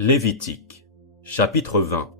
Lévitique, chapitre 20.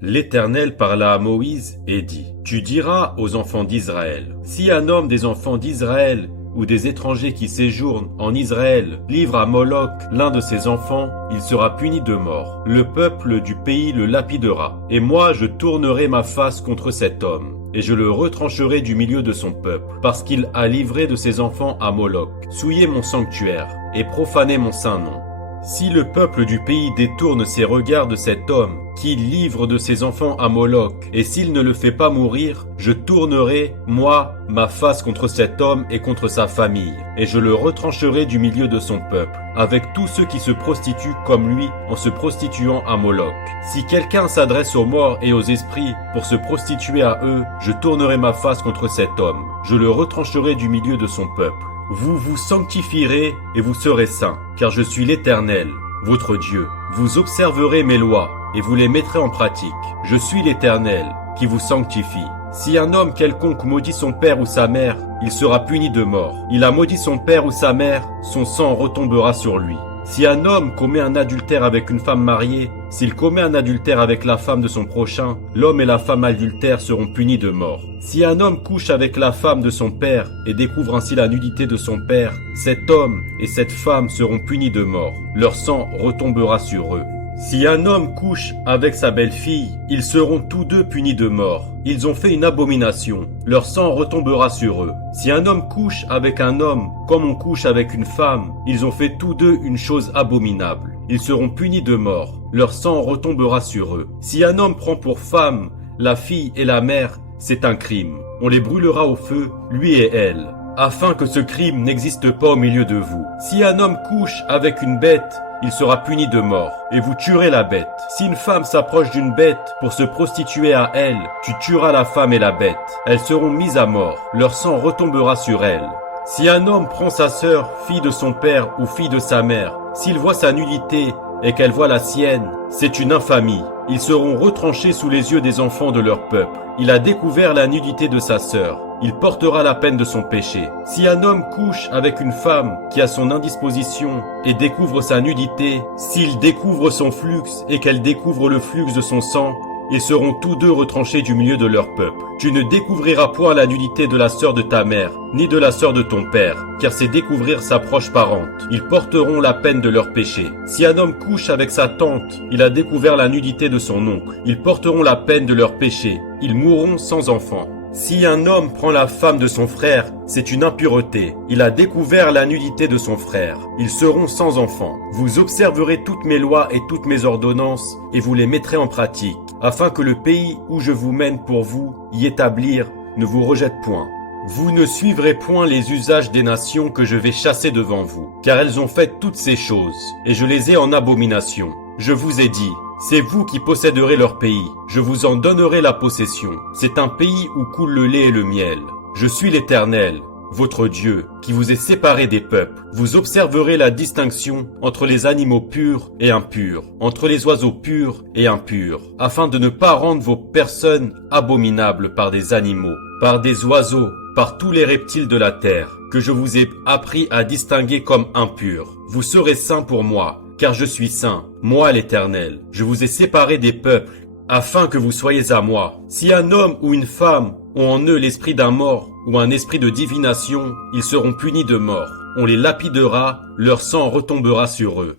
L'Éternel parla à Moïse et dit: Tu diras aux enfants d'Israël, si un homme des enfants d'Israël ou des étrangers qui séjournent en Israël livre à Moloch l'un de ses enfants, il sera puni de mort. Le peuple du pays le lapidera. Et moi je tournerai ma face contre cet homme, et je le retrancherai du milieu de son peuple, parce qu'il a livré de ses enfants à Moloch, souillé mon sanctuaire, et profané mon saint nom. Si le peuple du pays détourne ses regards de cet homme, qui livre de ses enfants à Moloch, et s'il ne le fait pas mourir, je tournerai, moi, ma face contre cet homme et contre sa famille, et je le retrancherai du milieu de son peuple, avec tous ceux qui se prostituent comme lui en se prostituant à Moloch. Si quelqu'un s'adresse aux morts et aux esprits pour se prostituer à eux, je tournerai ma face contre cet homme, je le retrancherai du milieu de son peuple. Vous vous sanctifierez et vous serez saints, car je suis l'Éternel, votre Dieu. Vous observerez mes lois et vous les mettrez en pratique. Je suis l'Éternel, qui vous sanctifie. Si un homme quelconque maudit son père ou sa mère, il sera puni de mort. Il a maudit son père ou sa mère, son sang retombera sur lui. Si un homme commet un adultère avec une femme mariée, s'il commet un adultère avec la femme de son prochain, l'homme et la femme adultère seront punis de mort. Si un homme couche avec la femme de son père et découvre ainsi la nudité de son père, cet homme et cette femme seront punis de mort. Leur sang retombera sur eux. Si un homme couche avec sa belle-fille, ils seront tous deux punis de mort. Ils ont fait une abomination. Leur sang retombera sur eux. Si un homme couche avec un homme, comme on couche avec une femme, ils ont fait tous deux une chose abominable. Ils seront punis de mort. Leur sang retombera sur eux. Si un homme prend pour femme la fille et la mère, c'est un crime. On les brûlera au feu, lui et elle, afin que ce crime n'existe pas au milieu de vous. Si un homme couche avec une bête, il sera puni de mort, et vous tuerez la bête. Si une femme s'approche d'une bête pour se prostituer à elle, tu tueras la femme et la bête. Elles seront mises à mort, leur sang retombera sur elles. Si un homme prend sa sœur, fille de son père ou fille de sa mère, s'il voit sa nudité et qu'elle voit la sienne, c'est une infamie. Ils seront retranchés sous les yeux des enfants de leur peuple. Il a découvert la nudité de sa sœur. Il portera la peine de son péché. Si un homme couche avec une femme qui a son indisposition et découvre sa nudité, s'il découvre son flux et qu'elle découvre le flux de son sang, ils seront tous deux retranchés du milieu de leur peuple. Tu ne découvriras point la nudité de la sœur de ta mère, ni de la sœur de ton père, car c'est découvrir sa proche parente. Ils porteront la peine de leur péché. Si un homme couche avec sa tante, il a découvert la nudité de son oncle. Ils porteront la peine de leur péché. Ils mourront sans enfant. Si un homme prend la femme de son frère, c'est une impureté. Il a découvert la nudité de son frère. Ils seront sans enfant. Vous observerez toutes mes lois et toutes mes ordonnances, et vous les mettrez en pratique, afin que le pays où je vous mène pour vous y établir ne vous rejette point. Vous ne suivrez point les usages des nations que je vais chasser devant vous, car elles ont fait toutes ces choses, et je les ai en abomination. Je vous ai dit, c'est vous qui posséderez leur pays. Je vous en donnerai la possession. C'est un pays où coule le lait et le miel. Je suis l'Éternel, votre Dieu, qui vous est séparé des peuples. Vous observerez la distinction entre les animaux purs et impurs, entre les oiseaux purs et impurs, afin de ne pas rendre vos personnes abominables par des animaux, par des oiseaux, par tous les reptiles de la terre, que je vous ai appris à distinguer comme impurs. Vous serez saints pour moi, car je suis saint, moi l'Éternel. Je vous ai séparés des peuples, afin que vous soyez à moi. Si un homme ou une femme ont en eux l'esprit d'un mort ou un esprit de divination, ils seront punis de mort. On les lapidera, leur sang retombera sur eux.